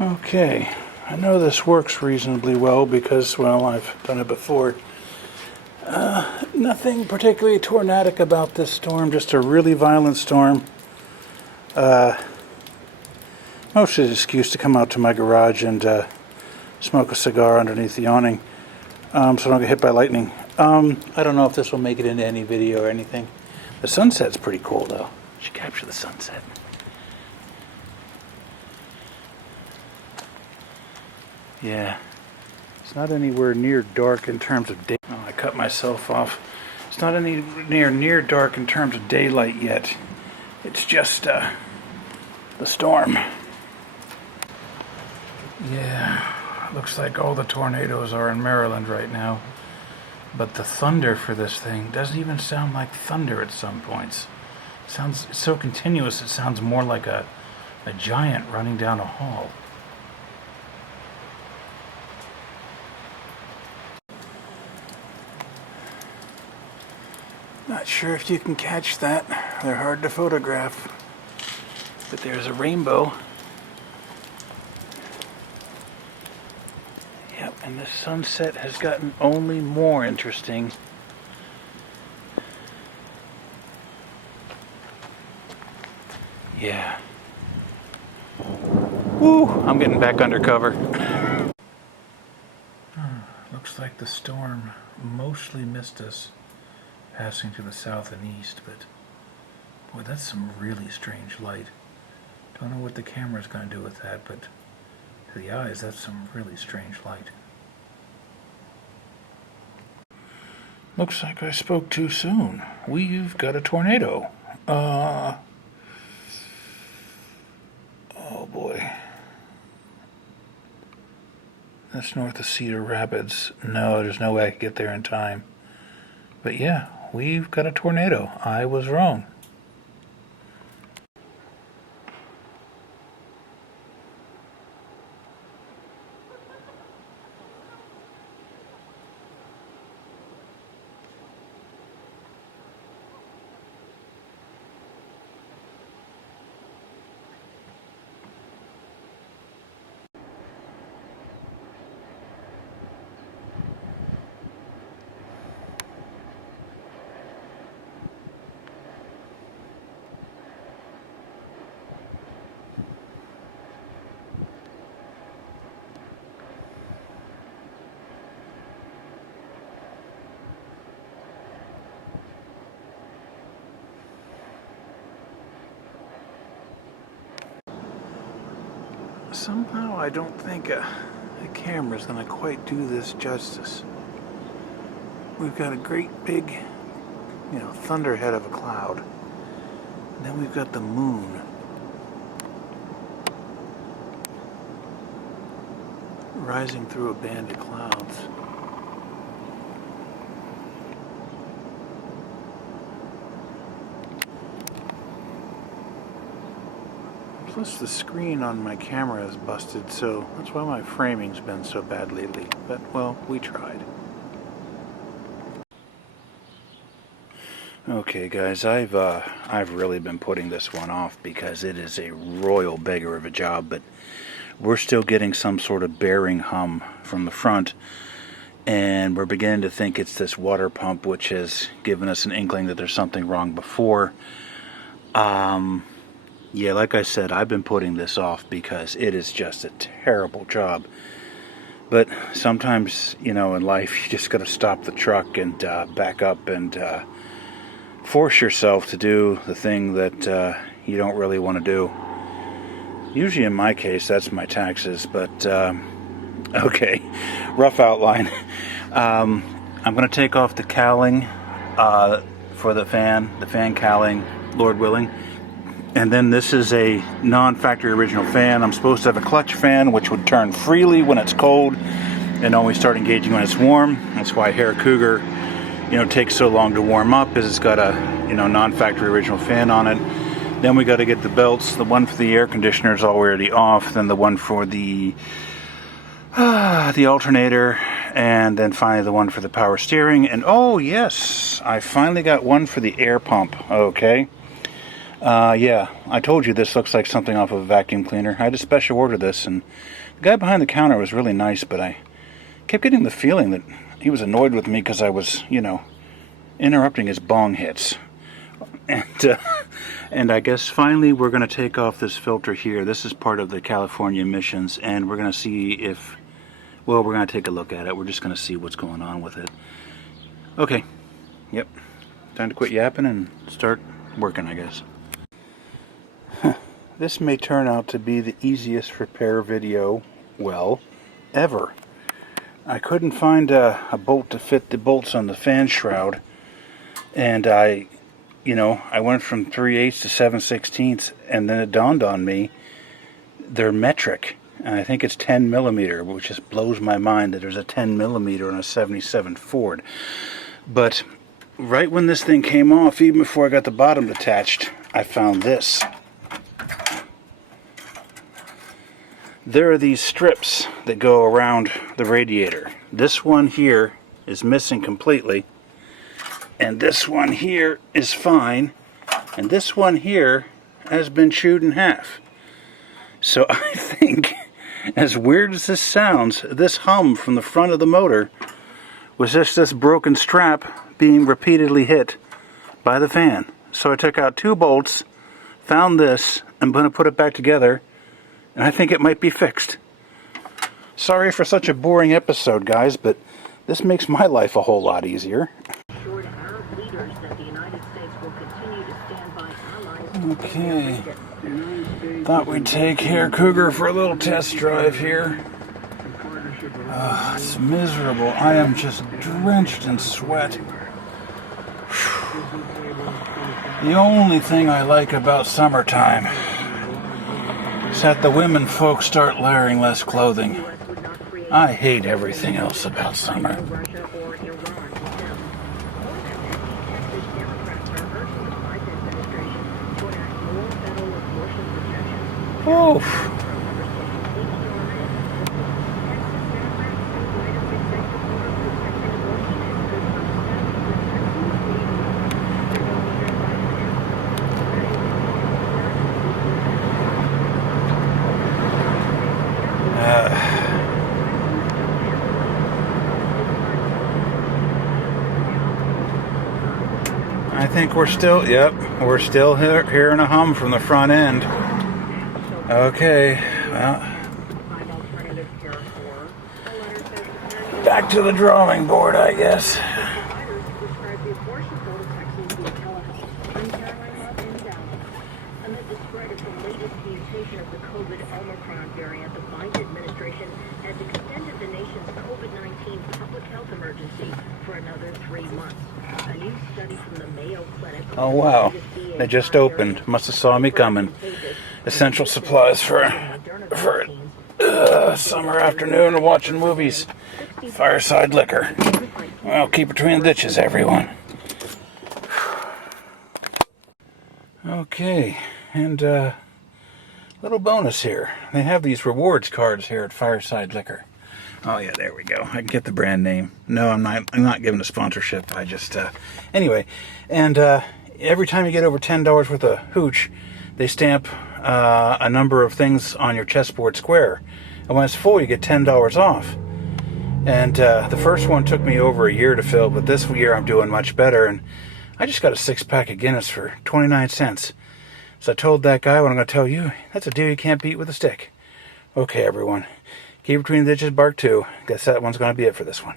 Okay, I know this works reasonably well because, well, I've done it before. Nothing particularly tornadic about this storm, just a really violent storm. Mostly an excuse to come out to my garage and smoke a cigar underneath the awning so I don't get hit by lightning. I don't know if this will make it into any video or anything. The sunset's pretty cool, though. Should capture the sunset. Yeah, it's not anywhere near dark in terms of day. Oh, I cut myself off. It's not anywhere near dark in terms of daylight yet. It's just the storm. Yeah, looks like all the tornadoes are in Maryland right now. But the thunder for this thing doesn't even sound like thunder at some points. It sounds so continuous, it sounds more like a giant running down a hall. Not sure if you can catch that. They're hard to photograph. But there's a rainbow. Yep, and the sunset has gotten only more interesting. Yeah. Woo! I'm getting back under cover. Looks like the storm mostly missed us, passing to the south and east, but boy, that's some really strange light. Don't know what the camera's going to do with that, but to the eyes, that's some really strange light. Looks like I spoke too soon. We've got a tornado. Oh boy. That's north of Cedar Rapids. No, there's no way I could get there in time. But yeah, we've got a tornado. I was wrong. Somehow I don't think a camera's going to quite do this justice. We've got a great big, thunderhead of a cloud. And then we've got the moon. Rising through a band of clouds. Plus the screen on my camera is busted, so that's why my framing's been so bad lately. But, well, we tried. Okay guys, I've really been putting this one off because it is a royal beggar of a job, but we're still getting some sort of bearing hum from the front, and we're beginning to think it's this water pump, which has given us an inkling that there's something wrong before. Yeah, like I said, I've been putting this off because it is just a terrible job. But sometimes, in life, you just got to stop the truck and back up and force yourself to do the thing that you don't really want to do. Usually in my case, that's my taxes, but okay, rough outline. I'm going to take off the cowling for the fan cowling, Lord willing. And then this is a non-factory original fan. I'm supposed to have a clutch fan, which would turn freely when it's cold and only start engaging when it's warm. That's why Hair Cougar, takes so long to warm up, is it's got a, non-factory original fan on it. Then we got to get the belts. The one for the air conditioner is already off. Then the one for the alternator, and then finally the one for the power steering. And oh yes, I finally got one for the air pump. Okay. Yeah, I told you this looks like something off of a vacuum cleaner. I had to special order this, and the guy behind the counter was really nice, but I kept getting the feeling that he was annoyed with me because I was, interrupting his bong hits. And, and I guess finally we're going to take off this filter here. This is part of the California emissions, and we're going to see if, well, we're going to take a look at it. We're just going to see what's going on with it. Okay, yep, time to quit yapping and start working, I guess. This may turn out to be the easiest repair video, well, ever. I couldn't find a bolt to fit the bolts on the fan shroud, and I went from 3/8 to 7/16, and then it dawned on me they're metric, and I think it's 10 millimeter, which just blows my mind that there's a 10 millimeter on a 77 Ford. But right when this thing came off, even before I got the bottom detached, I found this. There are these strips that go around the radiator. This one here is missing completely, and this one here is fine, and this one here has been chewed in half. So I think, as weird as this sounds, this hum from the front of the motor was just this broken strap being repeatedly hit by the fan. So I took out 2 bolts, found this, I'm going to put it back together, and I think it might be fixed. Sorry for such a boring episode, guys, but this makes my life a whole lot easier. Okay, thought we'd take Hair Cougar for a little test drive here. It's miserable. I am just drenched in sweat. The only thing I like about summertime is that the women folks start wearing less clothing. I hate everything else about summer. Oof. I think we're still, we're still hearing a hum from the front end. Okay, well, back to the drawing board, I guess. Amid the spread of the latest mutation of the COVID Omicron variant, the Biden administration has extended the nation's COVID-19 public health emergency for another 3 months. A new study from the Mayo Clinic. Oh wow, they just opened. Must have saw me coming. Essential supplies for summer afternoon watching movies. Fireside liquor. Well, keep it between the ditches, everyone. Okay, and little bonus here. They have these rewards cards here at Fireside Liquor. Oh yeah, there we go. I can get the brand name. No, I'm not giving a sponsorship. I just anyway. And every time you get over $10 worth of hooch, they stamp a number of things on your chessboard square. And when it's full, you get $10 off. And the first one took me over a year to fill, but this year I'm doing much better. And I just got a 6-pack of Guinness for 29 cents. So I told that guy what I'm going to tell you. That's a deal you can't beat with a stick. Okay, everyone. Keep between the ditches, bark 2. Guess that one's going to be it for this one.